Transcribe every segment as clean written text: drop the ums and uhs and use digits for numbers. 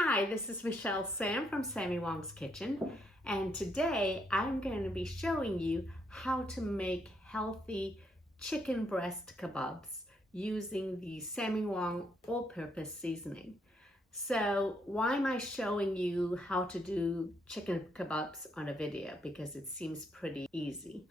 Hi, this is Michelle Sam from Sammy Wong's Kitchen, and today I'm going to be showing you how to make healthy chicken breast kebabs using the Sammy Wong all-purpose seasoning. So why am I showing you how to do chicken kebabs on a video? Because it seems pretty easy.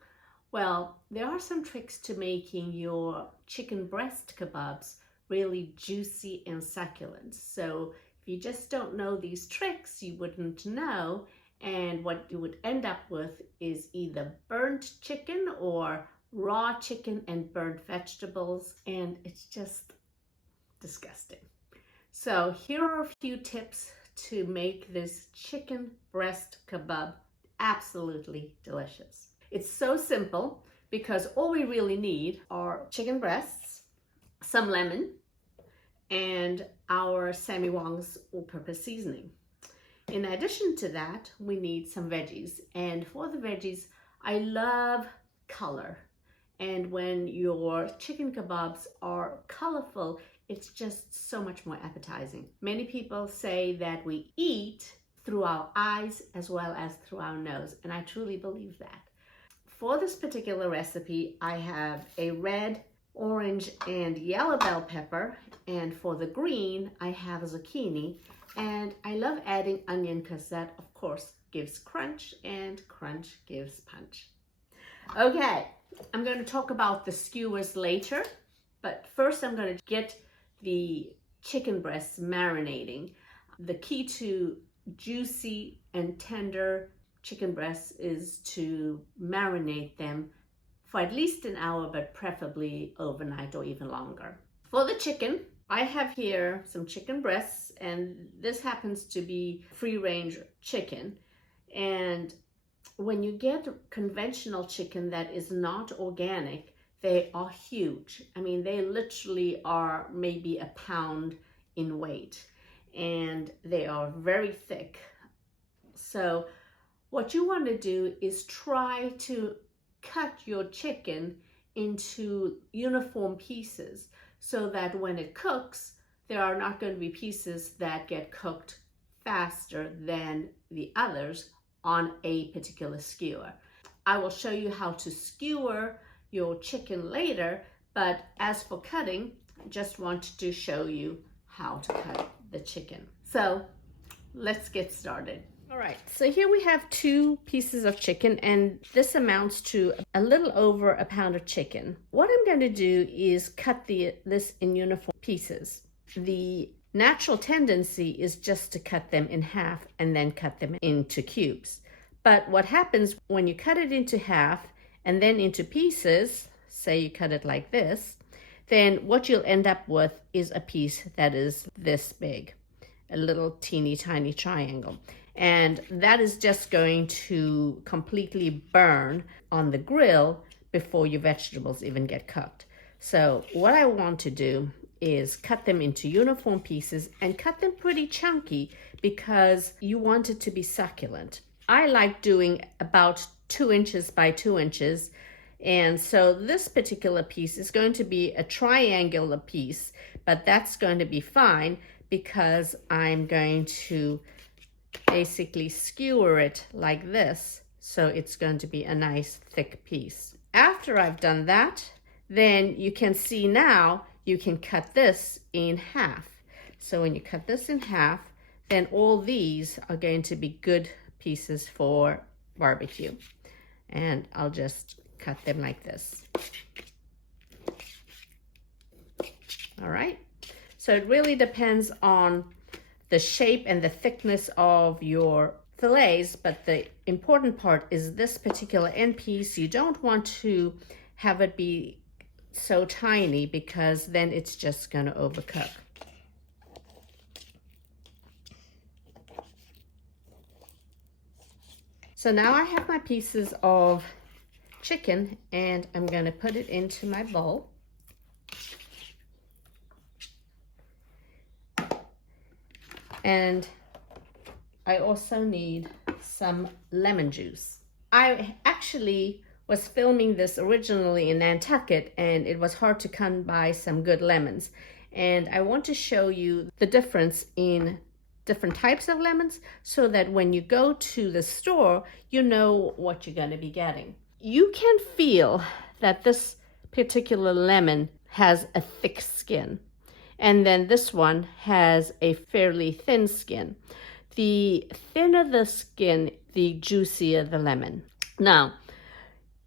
Well, there are some tricks to making your chicken breast kebabs really juicy and succulent. So if you just don't know these tricks, you wouldn't know, and what you would end up with is either burnt chicken or raw chicken and burnt vegetables, and it's just disgusting. So here are a few tips to make this chicken breast kebab absolutely delicious. It's so simple because all we really need are chicken breasts, some lemon, and our Sammy Wong's all-purpose seasoning. In addition to that, we need some veggies. And for the veggies, I love color. And when your chicken kebabs are colorful, it's just so much more appetizing. Many people say that we eat through our eyes as well as through our nose, and I truly believe that. For this particular recipe, I have a red, orange, and yellow bell pepper, and for the green, I have a zucchini, and I love adding onion because that, of course, gives crunch, and crunch gives punch. Okay, I'm going to talk about the skewers later, but first I'm going to get the chicken breasts marinating. The key to juicy and tender chicken breasts is to marinate them for at least an hour, but preferably overnight or even longer. For the chicken, I have here some chicken breasts, and this happens to be free-range chicken. And when you get conventional chicken that is not organic, they are huge. I mean, they literally are maybe a pound in weight, and they are very thick. So what you want to do is try to cut your chicken into uniform pieces so that when it cooks, there are not going to be pieces that get cooked faster than the others on a particular skewer. I will show you how to skewer your chicken later, but as for cutting, I just wanted to show you how to cut the chicken. So let's get started. All right, so here we have 2 pieces of chicken, and this amounts to a little over a pound of chicken. What I'm going to do is cut this in uniform pieces. The natural tendency is just to cut them in half and then cut them into cubes. But what happens when you cut it into half and then into pieces, say you cut it like this, then what you'll end up with is a piece that is this big, a little teeny tiny triangle. And that is just going to completely burn on the grill before your vegetables even get cooked. So what I want to do is cut them into uniform pieces and cut them pretty chunky because you want it to be succulent. I like doing about 2 inches by 2 inches. And so this particular piece is going to be a triangular piece, but that's going to be fine because I'm going to basically skewer it like this, so it's going to be a nice thick piece. After I've done that, then you can see now you can cut this in half. So when you cut this in half, then all these are going to be good pieces for barbecue. And I'll just cut them like this. All right, so it really depends on the shape and the thickness of your fillets, but the important part is this particular end piece. You don't want to have it be so tiny because then it's just going to overcook. So now I have my pieces of chicken, and I'm going to put it into my bowl. And I also need some lemon juice. I actually was filming this originally in Nantucket, and it was hard to come by some good lemons. And I want to show you the difference in different types of lemons so that when you go to the store, you know what you're going to be getting. You can feel that this particular lemon has a thick skin, and then this one has a fairly thin skin. The thinner the skin, the juicier the lemon. Now,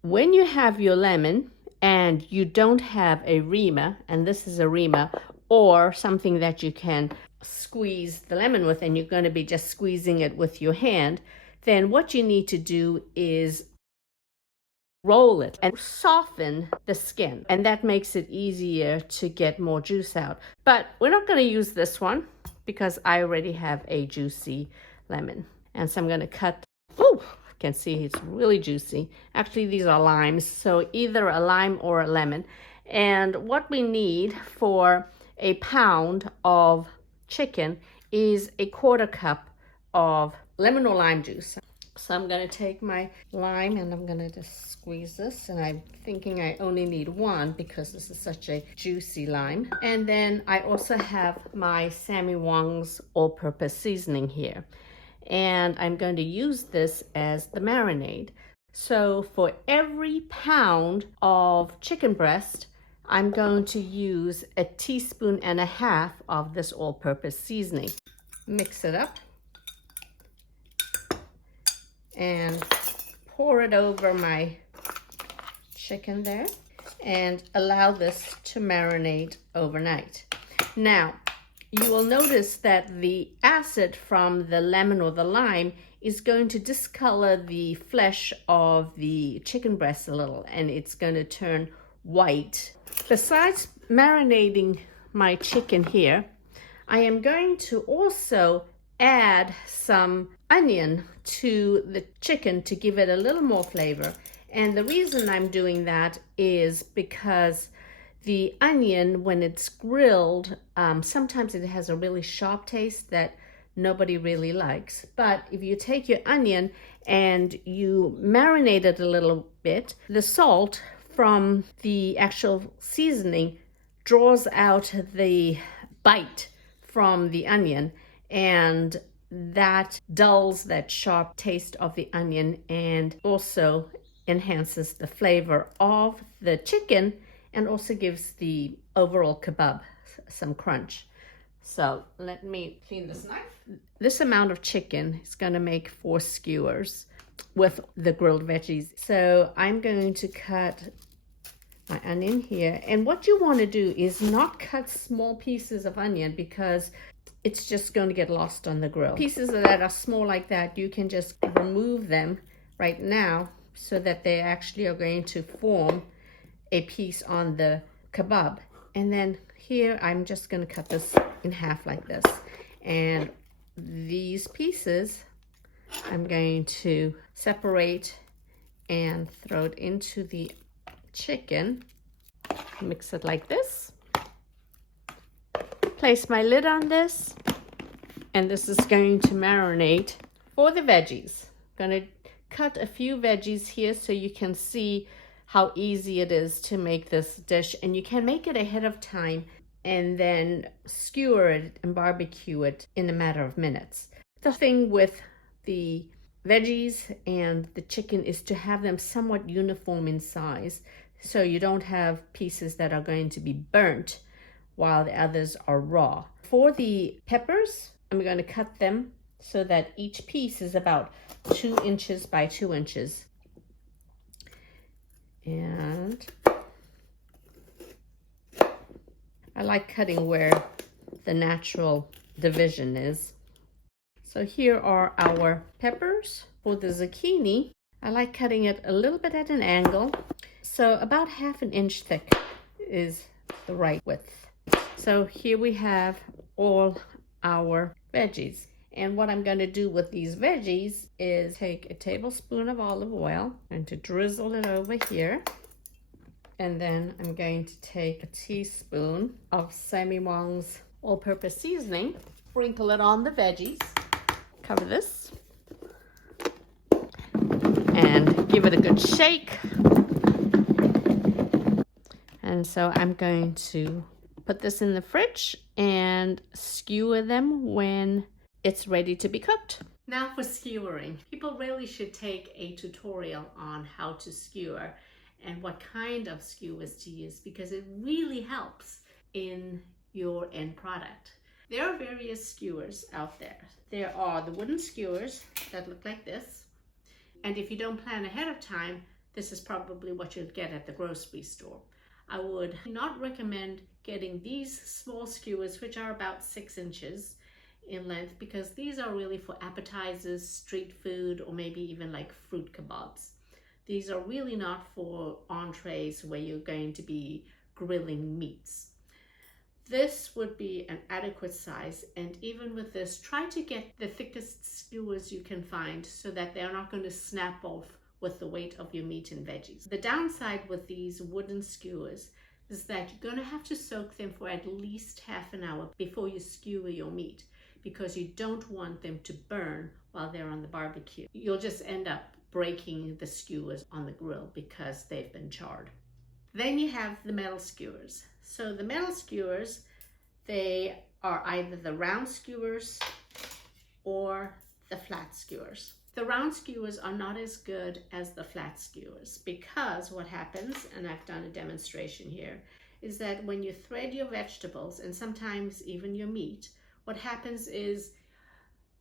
when you have your lemon and you don't have a reamer, and this is a reamer, or something that you can squeeze the lemon with, and you're going to be just squeezing it with your hand, then what you need to do is roll it and soften the skin, and that makes it easier to get more juice out. But we're not going to use this one because I already have a juicy lemon. And so I'm going to cut. Oh, you can see it's really juicy. Actually, these are limes, so either a lime or a lemon. And what we need for a pound of chicken is a 1/4 cup of lemon or lime juice. So I'm going to take my lime and I'm going to just squeeze this, and I'm thinking I only need one because this is such a juicy lime. And then I also have my Sammy Wong's all-purpose seasoning here, and I'm going to use this as the marinade. So for every pound of chicken breast, I'm going to use 1.5 teaspoons of this all-purpose seasoning. Mix it up and pour it over my chicken there and allow this to marinate overnight. Now, you will notice that the acid from the lemon or the lime is going to discolor the flesh of the chicken breast a little, and it's going to turn white. Besides marinating my chicken here, I am going to also add some onion to the chicken to give it a little more flavor. And the reason I'm doing that is because the onion, when it's grilled, sometimes it has a really sharp taste that nobody really likes. But if you take your onion and you marinate it a little bit, the salt from the actual seasoning draws out the bite from the onion, and that dulls that sharp taste of the onion and also enhances the flavor of the chicken and also gives the overall kebab some crunch. So let me clean this knife. This amount of chicken is going to make 4 skewers with the grilled veggies. So I'm going to cut my onion here. And what you want to do is not cut small pieces of onion because it's just going to get lost on the grill. Pieces that are small like that, you can just remove them right now so that they actually are going to form a piece on the kebab. And then here I'm just going to cut this in half like this. And these pieces I'm going to separate and throw it into the chicken. Mix it like this. Place my lid on this, and this is going to marinate. For the veggies, I'm going to cut a few veggies here so you can see how easy it is to make this dish, and you can make it ahead of time and then skewer it and barbecue it in a matter of minutes. The thing with the veggies and the chicken is to have them somewhat uniform in size, so you don't have pieces that are going to be burnt while the others are raw. For the peppers, I'm going to cut them so that each piece is about 2 inches by 2 inches. And I like cutting where the natural division is. So here are our peppers. For the zucchini, I like cutting it a little bit at an angle. So about 1/2 inch thick is the right width. So here we have all our veggies. And what I'm going to do with these veggies is take a tablespoon of olive oil and to drizzle it over here. And then I'm going to take a teaspoon of Sammy Wong's all-purpose seasoning, sprinkle it on the veggies, cover this, and give it a good shake. And so I'm going to put this in the fridge and skewer them when it's ready to be cooked. Now for skewering. People really should take a tutorial on how to skewer and what kind of skewers to use, because it really helps in your end product. There are various skewers out there. There are the wooden skewers that look like this. And if you don't plan ahead of time, this is probably what you'll get at the grocery store. I would not recommend getting these small skewers, which are about 6 inches in length, because these are really for appetizers, street food, or maybe even like fruit kebabs. These are really not for entrees where you're going to be grilling meats. This would be an adequate size, and even with this, try to get the thickest skewers you can find so that they're not going to snap off with the weight of your meat and veggies. The downside with these wooden skewers is that you're going to have to soak them for at least half an hour before you skewer your meat, because you don't want them to burn while they're on the barbecue. You'll just end up breaking the skewers on the grill because they've been charred. Then you have the metal skewers. So the metal skewers, they are either the round skewers or the flat skewers. The round skewers are not as good as the flat skewers, because what happens, and I've done a demonstration here, is that when you thread your vegetables and sometimes even your meat, what happens is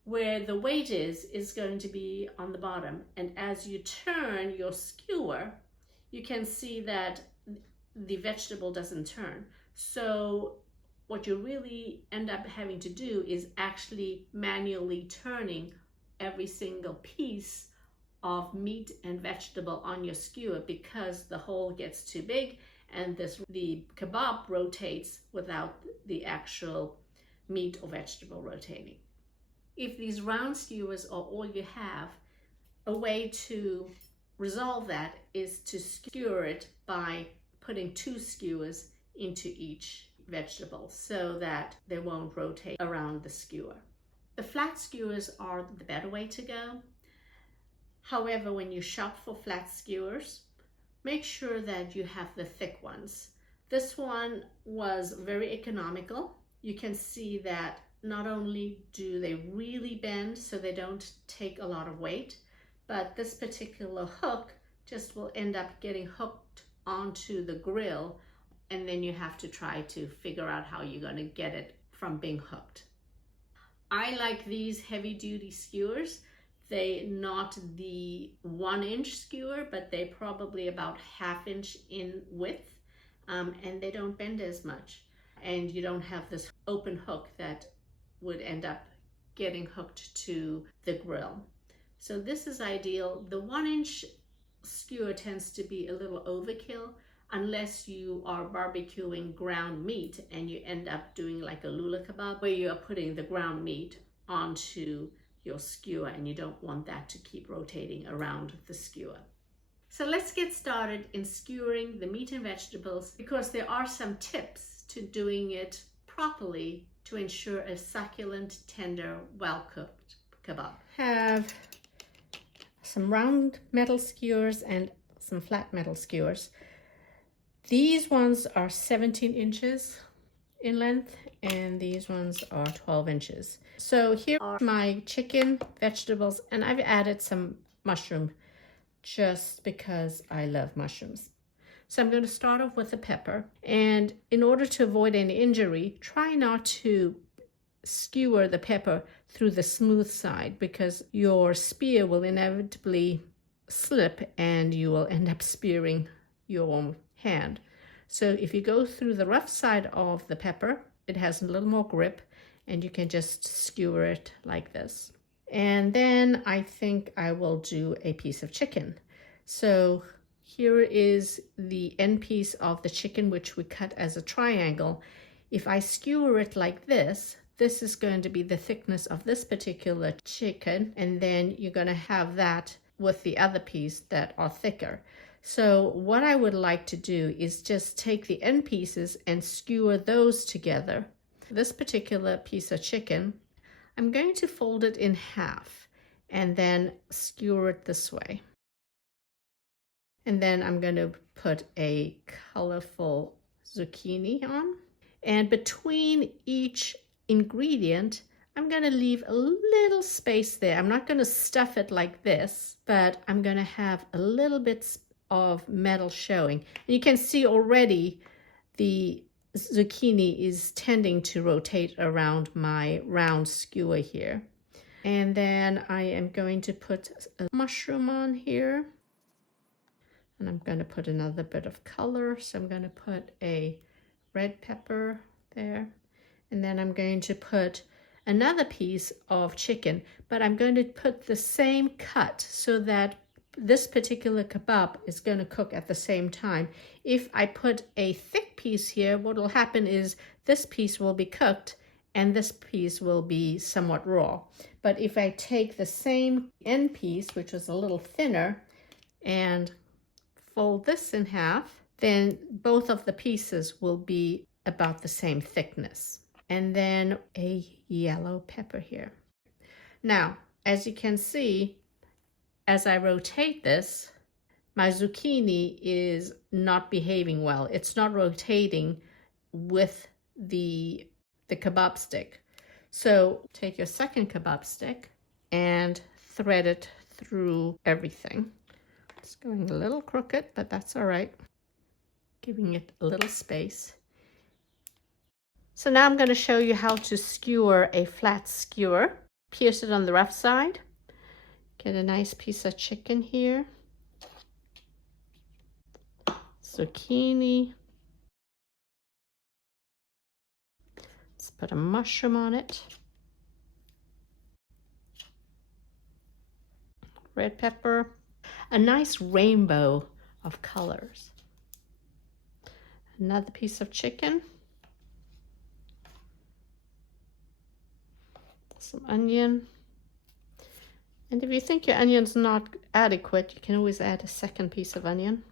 where the weight is going to be on the bottom. And as you turn your skewer, you can see that the vegetable doesn't turn. So what you really end up having to do is actually manually turning every single piece of meat and vegetable on your skewer, because the hole gets too big and the kebab rotates without the actual meat or vegetable rotating. If these round skewers are all you have, a way to resolve that is to skewer it by putting 2 skewers into each vegetable so that they won't rotate around the skewer. The flat skewers are the better way to go. However, when you shop for flat skewers, make sure that you have the thick ones. This one was very economical. You can see that not only do they really bend so they don't take a lot of weight, but this particular hook just will end up getting hooked onto the grill, and then you have to try to figure out how you're going to get it from being hooked. I like these heavy duty skewers. They're not the 1-inch skewer, but they're probably about 1/2 inch in width, and they don't bend as much. And you don't have this open hook that would end up getting hooked to the grill. So this is ideal. The 1-inch skewer tends to be a little overkill unless you are barbecuing ground meat and you end up doing like a lula kebab, where you are putting the ground meat onto your skewer and you don't want that to keep rotating around the skewer. So let's get started in skewering the meat and vegetables, because there are some tips to doing it properly to ensure a succulent, tender, well-cooked kebab. Have some round metal skewers and some flat metal skewers. These ones are 17 inches in length and these ones are 12 inches. So here are my chicken, vegetables, and I've added some mushroom just because I love mushrooms. So I'm going to start off with the pepper, and in order to avoid any injury, try not to skewer the pepper through the smooth side, because your spear will inevitably slip and you will end up spearing your hand. So if you go through the rough side of the pepper, it has a little more grip and you can just skewer it like this. And then I think I will do a piece of chicken. So here is the end piece of the chicken, which we cut as a triangle. If I skewer it like this, this is going to be the thickness of this particular chicken, and then you're going to have that with the other piece that are thicker. So what I would like to do is just take the end pieces and skewer those together. This particular piece of chicken, I'm going to fold it in half and then skewer it this way. And then I'm going to put a colorful zucchini on. And between each ingredient, I'm going to leave a little space there. I'm not going to stuff it like this, but I'm going to have a little bit of metal showing. You can see already the zucchini is tending to rotate around my round skewer here. And then I am going to put a mushroom on here. And I'm going to put another bit of color. So I'm going to put a red pepper there. And then I'm going to put another piece of chicken, but I'm going to put the same cut so that this particular kebab is going to cook at the same time. If I put a thick piece here, what will happen is this piece will be cooked and this piece will be somewhat raw. But if I take the same end piece, which is a little thinner, and fold this in half, then both of the pieces will be about the same thickness. And then a yellow pepper here. Now, as you can see, as I rotate this, my zucchini is not behaving well. It's not rotating with the kebab stick. So take your second kebab stick and thread it through everything. It's going a little crooked, but that's all right. Giving it a little space. So now I'm going to show you how to skewer a flat skewer. Pierce it on the rough side. Get a nice piece of chicken here. Zucchini. Let's put a mushroom on it. Red pepper. A nice rainbow of colors. Another piece of chicken. Some onion. And if you think your onion's not adequate, you can always add a second piece of onion.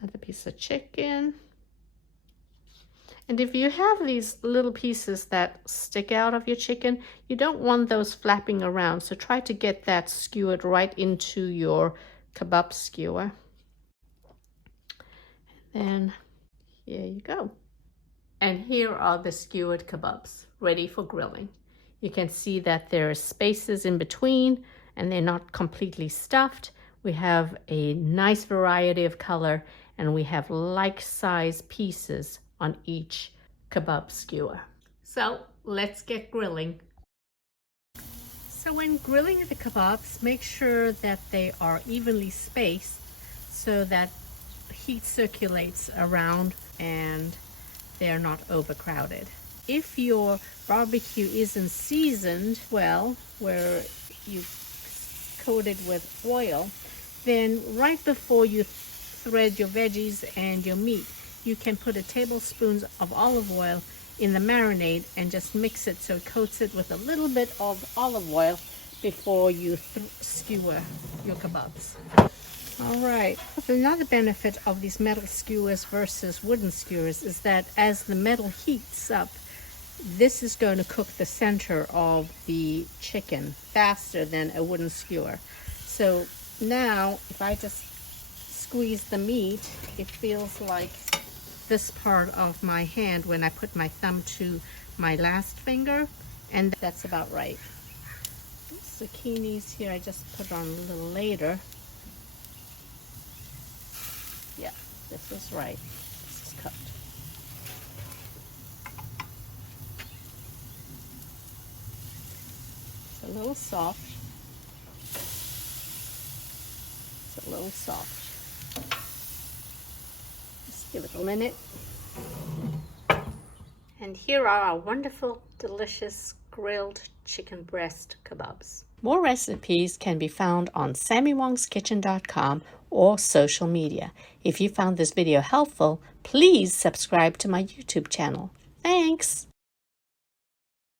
Another piece of chicken. And if you have these little pieces that stick out of your chicken, you don't want those flapping around. So try to get that skewered right into your kebab skewer. And then here you go. And here are the skewered kebabs ready for grilling. You can see that there are spaces in between and they're not completely stuffed. We have a nice variety of color and we have like-size pieces on each kebab skewer. So let's get grilling. So when grilling the kebabs, make sure that they are evenly spaced so that heat circulates around and they're not overcrowded. If your barbecue isn't seasoned well, where you coat it with oil, then right before you thread your veggies and your meat, you can put a tablespoon of olive oil in the marinade and just mix it so it coats it with a little bit of olive oil before you skewer your kebabs. All right, another benefit of these metal skewers versus wooden skewers is that as the metal heats up, this is going to cook the center of the chicken faster than a wooden skewer. So now if I just squeeze the meat, it feels like this part of my hand when I put my thumb to my last finger, and that's about right. Zucchinis here I just put on a little later. Yeah, this is right. This is cooked. It's a little soft. It's a little soft. Just give it a minute. And here are our wonderful, delicious grilled chicken breast kebabs. More recipes can be found on SammyWong'sKitchen.com or social media. If you found this video helpful, please subscribe to my YouTube channel. Thanks!